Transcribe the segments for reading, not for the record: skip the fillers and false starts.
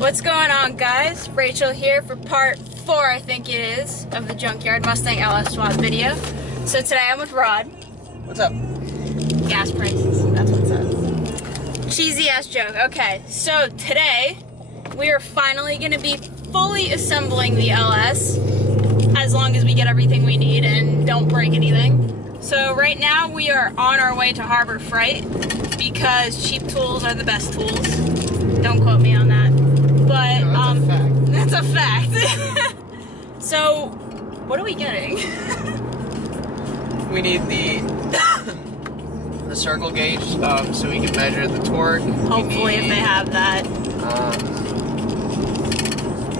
What's going on, guys? Rachel here for part 4, I think it is, of the Junkyard Mustang LS swap video. So today I'm with Rod. What's up? Gas prices, that's what's up. Cheesy ass joke. Okay, so today we are finally going to be fully assembling the LS, as long as we get everything we need and don't break anything. So right now we are on our way to Harbor Freight because cheap tools are the best tools. Don't quote me on that. But No, that's a fact. So what are we getting? We need the circle gauge so we can measure the torque. Hopefully, if they have that.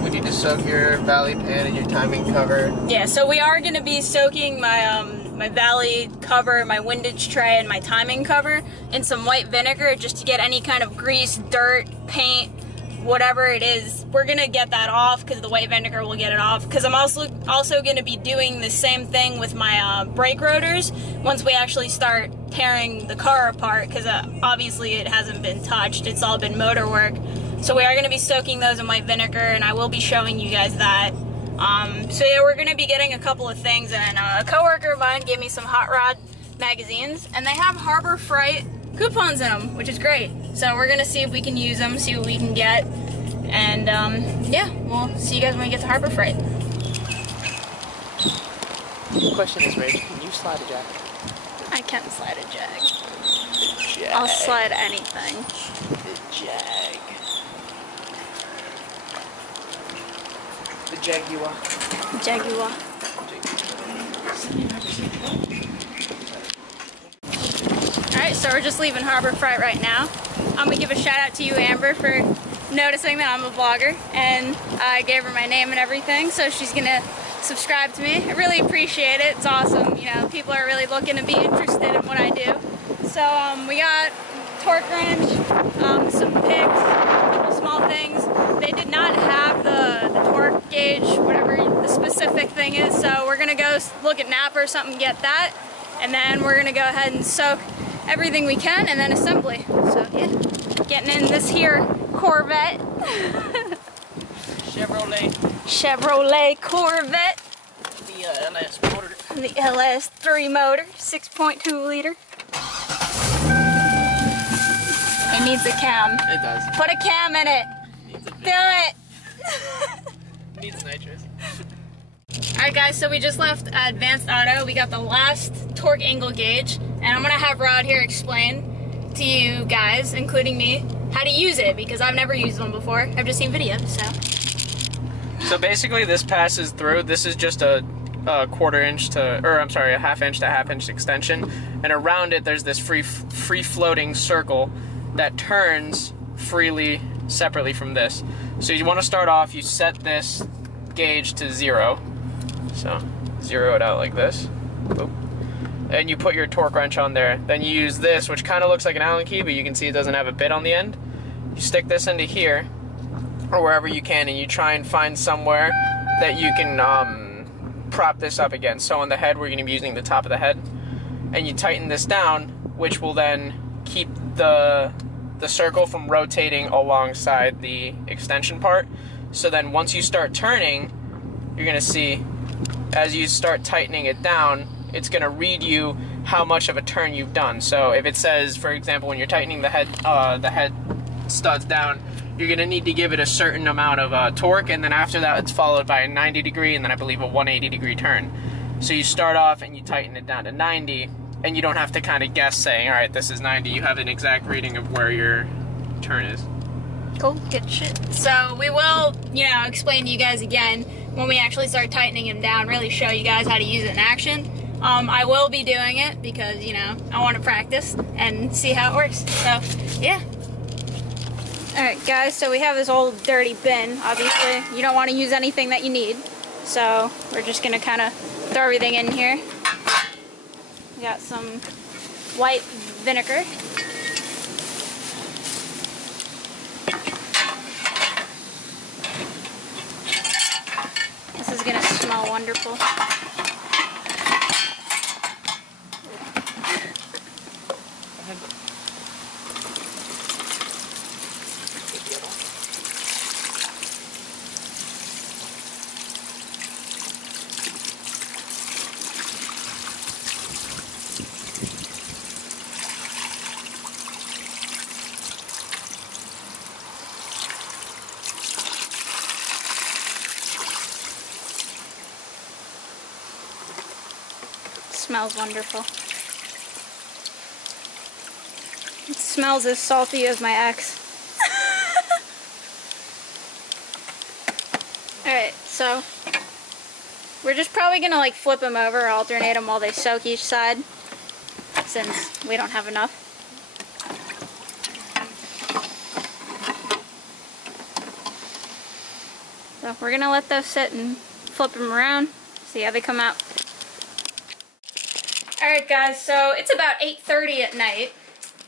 We need to soak your valley pan and your timing cover. Yeah, so we are going to be soaking my my valley cover, my windage tray, and my timing cover in some white vinegar just to get any kind of grease, dirt, paint, whatever it is. We're gonna get that off because the white vinegar will get it off, because I'm also gonna be doing the same thing with my brake rotors once we actually start tearing the car apart, because obviously it hasn't been touched, it's all been motor work. So we are gonna be soaking those in white vinegar, and I will be showing you guys that. So yeah, we're gonna be getting a couple of things, and a coworker of mine gave me some Hot Rod magazines, and they have Harbor Freight coupons in them, which is great. So we're gonna see if we can use them, see what we can get, and yeah, we'll see you guys when we get to Harbor Freight. The question is, Rach, can you slide a jack? I can slide a jag. The jag. I'll slide anything. The jag. The Jaguar. Jaguar. Alright, so we're just leaving Harbor Freight right now. I'm gonna give a shout out to you, Amber, for noticing that I'm a vlogger, and I gave her my name and everything, so she's gonna subscribe to me. I really appreciate it. It's awesome. You know, people are really looking to be interested in what I do. So we got torque wrench, some picks, a couple small things. They did not have the torque gauge, whatever the specific thing is, so we're gonna go look at Napa or something, get that, and then we're gonna go ahead and soak everything we can, and then assembly. So yeah, getting in this here Corvette. Chevrolet Corvette. The LS motor. The LS3 motor, 6.2 liter. It needs a cam. It does. Put a cam in it. Do it. Needs nitrous. Alright guys, so we just left Advanced Auto. We got the last torque angle gauge, and I'm gonna have Rod here explain to you guys, including me, how to use it, because I've never used one before. I've just seen videos, So basically this passes through. This is just a half-inch to half-inch extension, and around it there's this free floating circle that turns freely separately from this. So you want to start off, you set this gauge to 0. So, 0 it out like this. Boop. And you put your torque wrench on there. Then you use this, which kind of looks like an Allen key, but you can see it doesn't have a bit on the end. You stick this into here, or wherever you can, and you try and find somewhere that you can prop this up against. So on the head, we're going to be using the top of the head. And you tighten this down, which will then keep the circle from rotating alongside the extension part. So then once you start turning, you're going to see, as you start tightening it down, it's going to read you how much of a turn you've done. So if it says, for example, when you're tightening the head studs down, you're going to need to give it a certain amount of torque, and then after that it's followed by a 90 degree and then I believe a 180 degree turn. So you start off and you tighten it down to 90, and you don't have to kind of guess saying, alright, this is 90. You have an exact reading of where your turn is. Cool, good shit. So we will, you know, explain to you guys again when we actually start tightening them down, really show you guys how to use it in action. I will be doing it because, you know, I want to practice and see how it works. So, yeah. Alright guys, so we have this old dirty bin. Obviously, you don't want to use anything that you need. So, we're just going to kind of throw everything in here. We got some white vinegar. This is going to smell wonderful. smells wonderful. It smells as salty as my ex. Alright, so we're just probably gonna like flip them over, alternate them while they soak each side, since we don't have enough. So we're gonna let those sit and flip them around, see how they come out. Alright guys, so it's about 8:30 at night.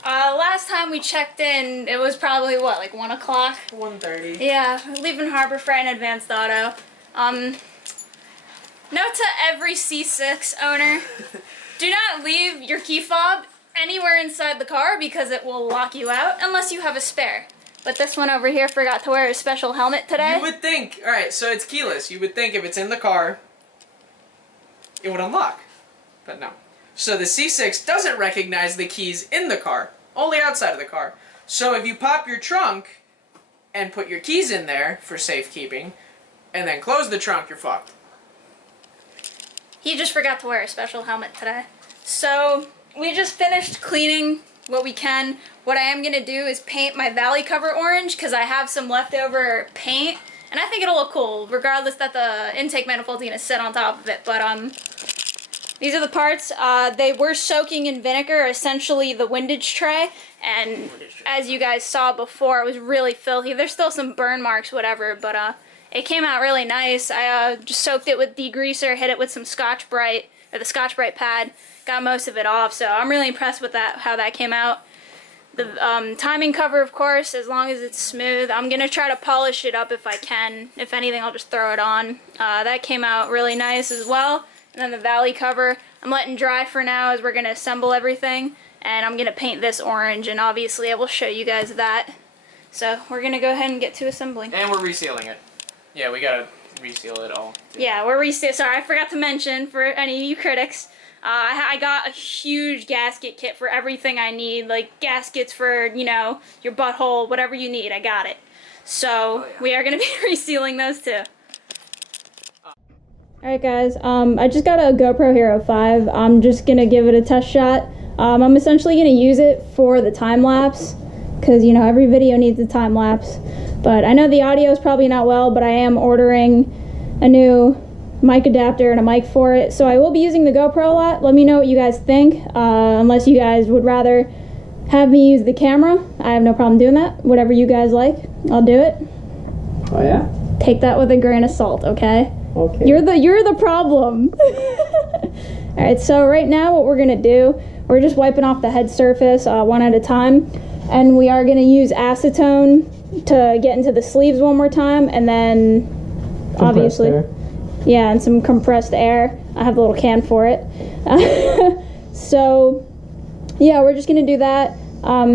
Last time we checked in, it was probably what, like 1 o'clock? 1:30. Yeah, leaving Harbor Freight and Advanced Auto. Note to every C6 owner, do not leave your key fob anywhere inside the car because it will lock you out unless you have a spare. But this one over here forgot to wear a special helmet today. You would think, alright, so it's keyless. You would think if it's in the car, it would unlock. But no. So the C6 doesn't recognize the keys in the car, only outside of the car. So if you pop your trunk and put your keys in there for safekeeping, and then close the trunk, you're fucked. He just forgot to wear a special helmet today. So we just finished cleaning what we can. What I am going to do is paint my valley cover orange because I have some leftover paint. And I think it'll look cool, regardless that the intake manifold's going to sit on top of it. But these are the parts. They were soaking in vinegar, essentially the windage tray. And as you guys saw before, it was really filthy. There's still some burn marks, whatever, but it came out really nice. I just soaked it with degreaser, hit it with some Scotch-Brite, or the Scotch-Brite pad, got most of it off, so I'm really impressed with that, how that came out. The timing cover, of course, as long as it's smooth. I'm going to try to polish it up if I can. If anything, I'll just throw it on. That came out really nice as well. And then the valley cover, I'm letting dry for now as we're going to assemble everything. And I'm going to paint this orange, and obviously I will show you guys that. So we're going to go ahead and get to assembling. And we're resealing it. Yeah, we gotta reseal it all. Yeah, we're resealing. Sorry, I forgot to mention for any of you critics. I got a huge gasket kit for everything I need, like gaskets for, you know, your butthole, whatever you need, I got it. So, we are going to be resealing those too. Alright guys, I just got a GoPro Hero 5. I'm just going to give it a test shot. I'm essentially going to use it for the time-lapse, because, you know, every video needs a time-lapse. But I know the audio is probably not well, but I am ordering a new mic adapter and a mic for it. So I will be using the GoPro a lot. Let me know what you guys think. Unless you guys would rather have me use the camera, I have no problem doing that. Whatever you guys like, I'll do it. Oh yeah? Take that with a grain of salt, okay? Okay. You're the problem. Alright, so right now what we're gonna do, we're just wiping off the head surface one at a time. And we are gonna use acetone to get into the sleeves one more time, and then obviously yeah, and some compressed air. I have a little can for it. So yeah, we're just gonna do that.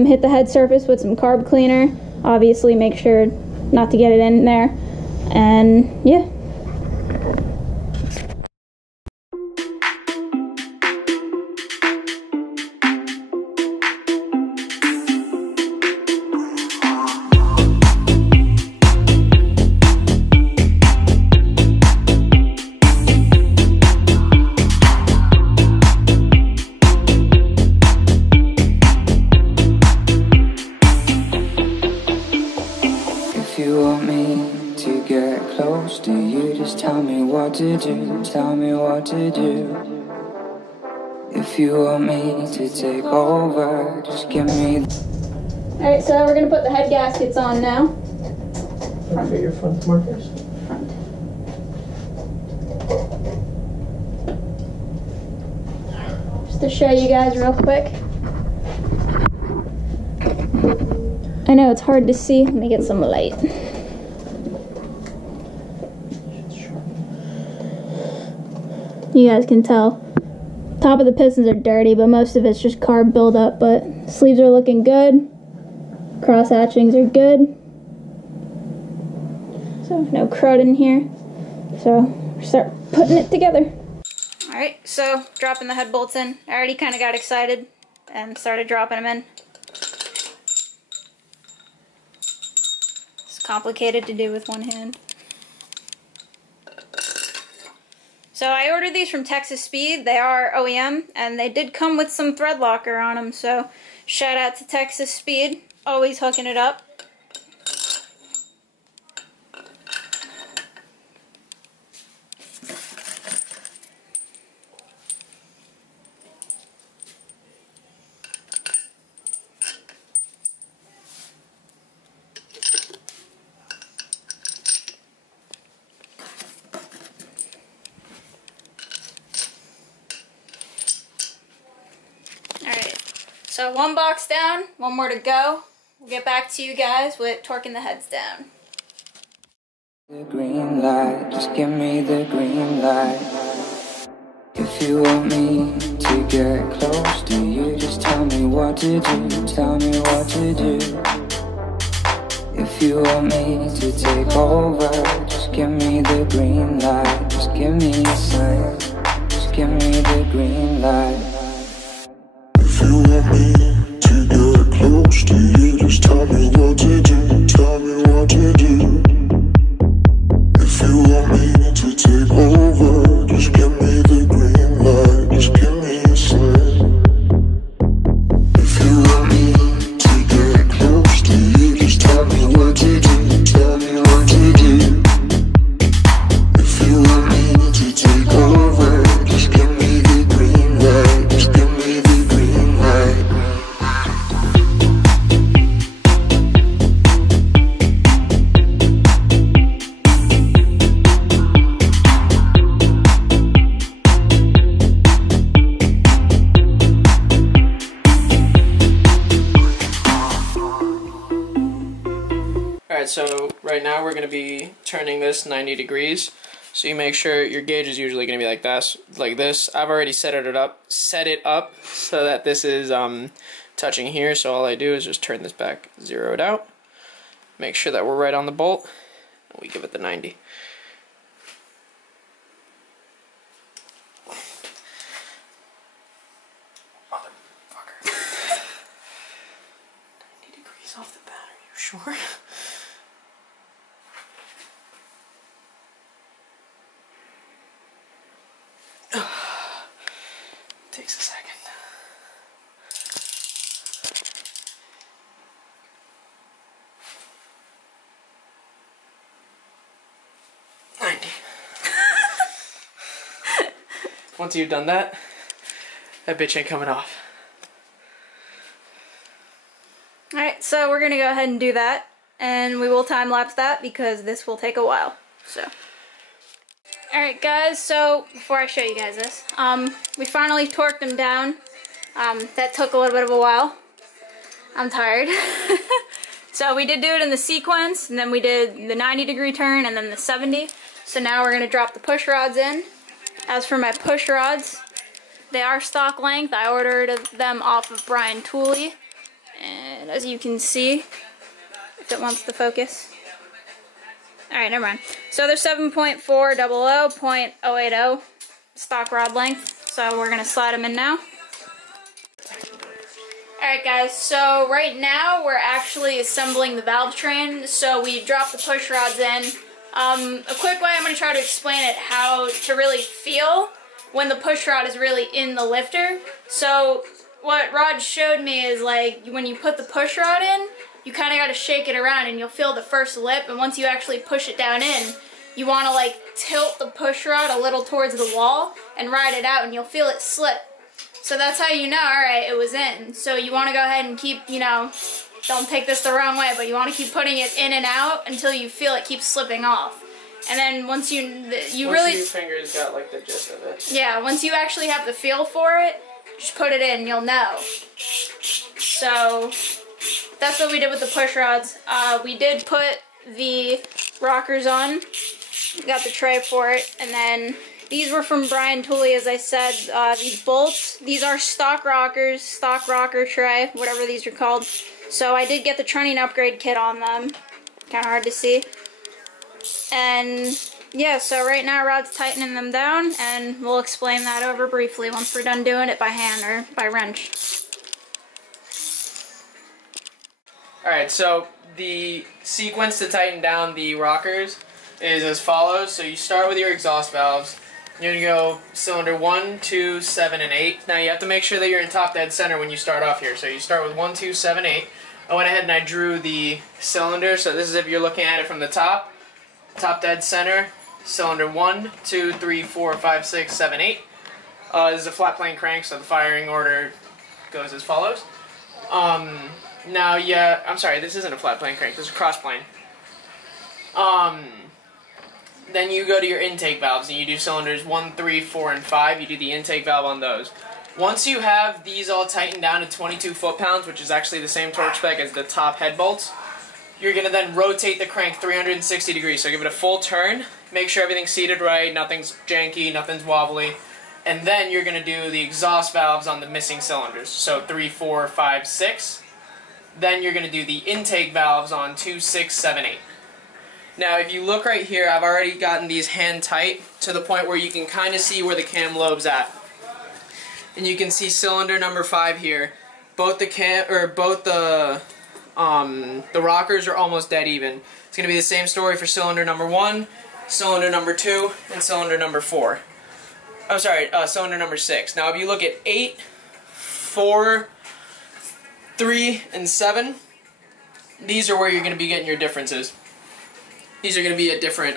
Hit the head surface with some carb cleaner, obviously make sure not to get it in there, and yeah. Tell me what to do. If you want me to take over, just give me. Alright, so we're gonna put the head gaskets on now. Front. Your front markers. Front. Just to show you guys real quick. I know it's hard to see. Let me get some light. You guys can tell. Top of the pistons are dirty, but most of it's just carb buildup. But sleeves are looking good. Cross hatchings are good. So no crud in here. So start putting it together. Alright, so dropping the head bolts in. I already kind of got excited and started dropping them in. It's complicated to do with one hand. So I ordered these from Texas Speed. They are OEM, and they did come with some thread locker on them, so shout out to Texas Speed, always hooking it up. So one box down, one more to go. We'll get back to you guys with torquing the heads down. The green light, just give me the green light. If you want me to get close to you, just tell me what to do, tell me what to do. If you want me to take over, just give me the green light, just give me a sign, just give me the green light. If you want me to get close to you, just tell me what to do, tell me what to do. If you want me to take over, just give me the green light, just give me a sign. If you want me to get close to you, just tell me what to do, tell me what to do. If you want me to take over, just give me the green light, just give me the green light. Alright, so right now we're going to be turning this 90 degrees. So you make sure your gauge is usually going to be like this. I've already set it up so that this is touching here. So all I do is just turn this back, zero it out, make sure that we're right on the bolt, and we give it the 90. Motherfucker. 90 degrees off the bat, are you sure? Takes a second. Once you've done that, that bitch ain't coming off. Alright, so we're going to go ahead and do that, and we will time lapse that because this will take a while. So, alright guys, so before I show you guys this, we finally torqued them down. That took a little bit of a while. I'm tired. So we did do it in the sequence, and then we did the 90-degree turn and then the 70. So now we're going to drop the push rods in. As for my push rods, they are stock length. I ordered them off of Brian Tooley. And as you can see, if it wants to focus. Alright, never mind. So they're 7.400, .080 stock rod length. So we're going to slide them in now. Alright guys, so right now we're actually assembling the valve train. So we dropped the push rods in. A quick way I'm going to try to explain it, how to really feel when the push rod is really in the lifter. So what Rod showed me is like when you put the push rod in, you kind of got to shake it around and you'll feel the first lip, and once you actually push it down in, you want to like tilt the push rod a little towards the wall and ride it out and you'll feel it slip. So that's how you know, alright, it was in. So you want to go ahead and keep, you know, don't take this the wrong way, but you want to keep putting it in and out until you feel it keeps slipping off. And then once you once really... your fingers got like the gist of it. Yeah, once you actually have the feel for it, just put it in, you'll know. So that's what we did with the push rods. We did put the rockers on. We got the tray for it, and then these were from Brian Tooley, as I said. These bolts, these are stock rockers, stock rocker tray, whatever these are called. So I did get the trunnion upgrade kit on them. Kind of hard to see. And yeah, so right now Rod's tightening them down, and we'll explain that over briefly once we're done doing it by hand or by wrench. Alright, so the sequence to tighten down the rockers is as follows. So you start with your exhaust valves, You're gonna go cylinder 1, 2, 7, and 8. Now you have to make sure that you're in top dead center when you start off here. So you start with 1, 2, 7, 8. I went ahead and I drew the cylinder. So this is if you're looking at it from the top. Top dead center, cylinder 1, 2, 3, 4, 5, 6, 7, 8. This is a flat plane crank, so the firing order goes as follows. Now, yeah, I'm sorry, this isn't a flat plane crank. This is a cross plane. Then you go to your intake valves, and you do cylinders 1, 3, 4, and 5. You do the intake valve on those. Once you have these all tightened down to 22 foot-pounds, which is actually the same torque spec as the top head bolts, you're going to then rotate the crank 360 degrees. So give it a full turn, make sure everything's seated right, nothing's janky, nothing's wobbly, and then you're going to do the exhaust valves on the missing cylinders. So 3, 4, 5, 6. Then you're going to do the intake valves on 2, 6, 7, 8. Now, if you look right here, I've already gotten these hand tight to the point where you can kind of see where the cam lobe's at. And you can see cylinder number 5 here. Both the rockers are almost dead even. It's going to be the same story for cylinder number 1, cylinder number 2, and cylinder number 4. I'm sorry, cylinder number 6. Now, if you look at 8, 4, 3, and 7, these are where you're going to be getting your differences. These are going to be at different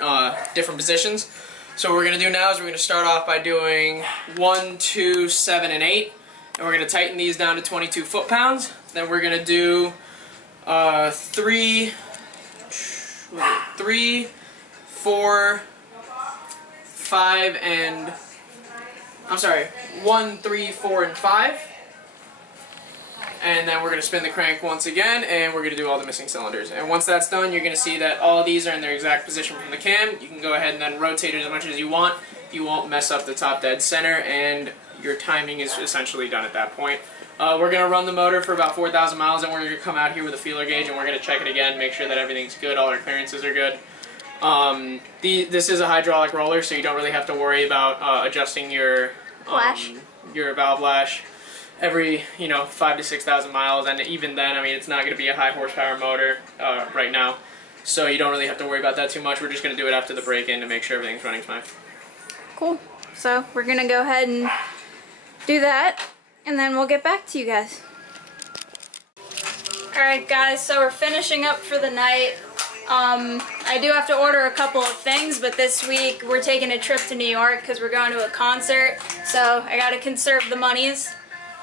positions. So what we're going to do now is we're going to start off by doing 1, 2, 7, and 8. And we're going to tighten these down to 22 foot-pounds. Then we're going to do 3, 4, 5, and... I'm sorry, 1, 3, 4, and 5. And then we're going to spin the crank once again, and we're going to do all the missing cylinders. And once that's done, you're going to see that all these are in their exact position from the cam. You can go ahead and then rotate it as much as you want. You won't mess up the top dead center, and your timing is essentially done at that point. We're going to run the motor for about 4,000 miles, and we're going to come out here with a feeler gauge, and we're going to check it again, make sure that everything's good, all our clearances are good. This is a hydraulic roller, so you don't really have to worry about adjusting your valve lash every 5,000 to 6,000 miles, and even then, I mean, it's not going to be a high horsepower motor right now, so you don't really have to worry about that too much. We're just going to do it after the break-in to make sure everything's running fine. Cool. So we're going to go ahead and do that, and then we'll get back to you guys. Alright guys, so we're finishing up for the night. I do have to order a couple of things, but this week we're taking a trip to New York because we're going to a concert, so I gotta conserve the monies.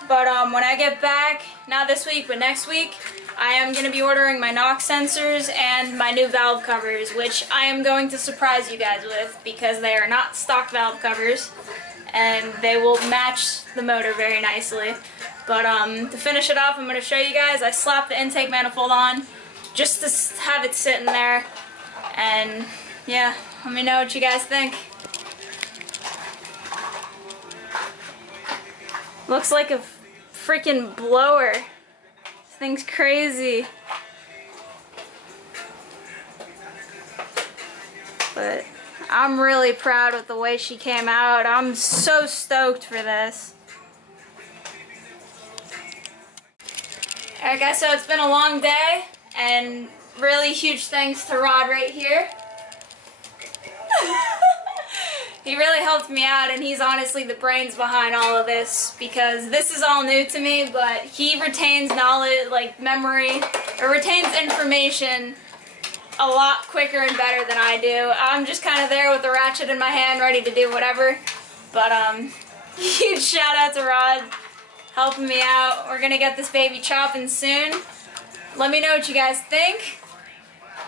But when I get back, not this week, but next week, I am going to be ordering my NOx sensors and my new valve covers, which I am going to surprise you guys with because they are not stock valve covers, and they will match the motor very nicely. But to finish it off, I'm going to show you guys, I slapped the intake manifold on just to have it sitting there, and yeah, let me know what you guys think. Looks like a freaking blower. This thing's crazy. But I'm really proud with the way she came out. I'm so stoked for this. Alright guys, so it's been a long day, and really huge thanks to Rod right here. He really helped me out, and he's honestly the brains behind all of this, because this is all new to me, but he retains knowledge, like memory, or retains information a lot quicker and better than I do. I'm just kind of there with the ratchet in my hand, ready to do whatever. But huge shout out to Rod, helping me out. We're gonna get this baby chopping soon. Let me know what you guys think.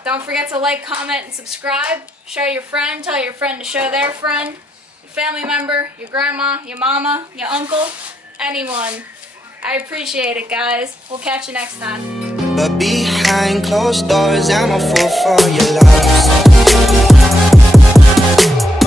Don't forget to like, comment, and subscribe. Show your friend, tell your friend to show their friend, your family member, your grandma, your mama, your uncle, anyone. I appreciate it, guys. We'll catch you next time. But behind closed doors, I'm a fool for your love.